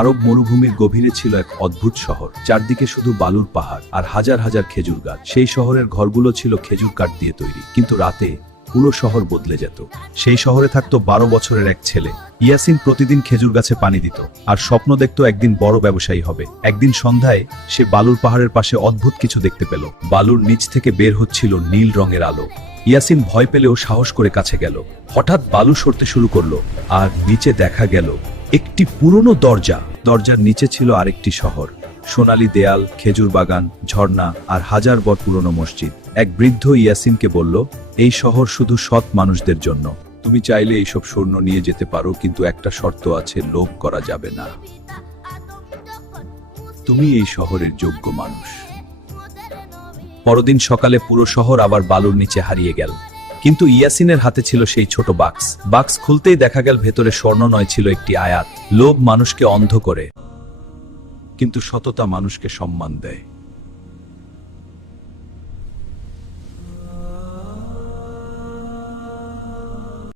আরব মরুভূমির গভীরে ছিল এক অদ্ভুত শহর, চারদিকে শুধু বালুর পাহাড় আর হাজার হাজার খেজুর গাছ। সেই শহরের ঘরগুলো ছিল খেজুর কাঠ দিয়ে তৈরি, কিন্তু রাতে পুরো শহর বদলে যেত। সেই শহরে থাকতো 12 বছরের এক ছেলে। ইয়াসিন প্রতিদিন খেজুর গাছে পানি দিত আর স্বপ্ন দেখত একদিন বড় ব্যবসায়ী হবে। একদিন সন্ধ্যায় সে বালুর পাহাড়ের পাশে অদ্ভুত কিছু দেখতে পেল। বালুর নিচ থেকে বের হচ্ছিল নীল রঙের আলো। ইয়াসিন ভয় পেলেও সাহস করে কাছে গেল। হঠাৎ বালু সরতে শুরু করলো আর নিচে দেখা গেল একটি পুরনো দরজা। দরজার নিচে ছিল আরেকটি শহর, সোনালী দেয়াল, খেজুর বাগান, ঝর্ণা আর হাজার বছর পুরনো মসজিদ। এক বৃদ্ধ ইয়াসিনকে বলল, এই শহর শুধু সৎ মানুষদের জন্য। তুমি চাইলে এইসব স্বর্ণ নিয়ে যেতে পারো, কিন্তু একটা শর্ত আছে, লোভ করা যাবে না। তুমি এই শহরের যোগ্য মানুষ। পরদিন সকালে পুরো শহর আবার বালুর নিচে হারিয়ে গেল, কিন্তু ইয়াসিনের হাতে ছিল সেই ছোট বাক্স। বাক্স খুলতেই দেখা গেল ভেতরে স্বর্ণ নয়, ছিল একটি আয়াত। লোভ মানুষকে অন্ধ করে, কিন্তু সততা মানুষকে সম্মান দেয়।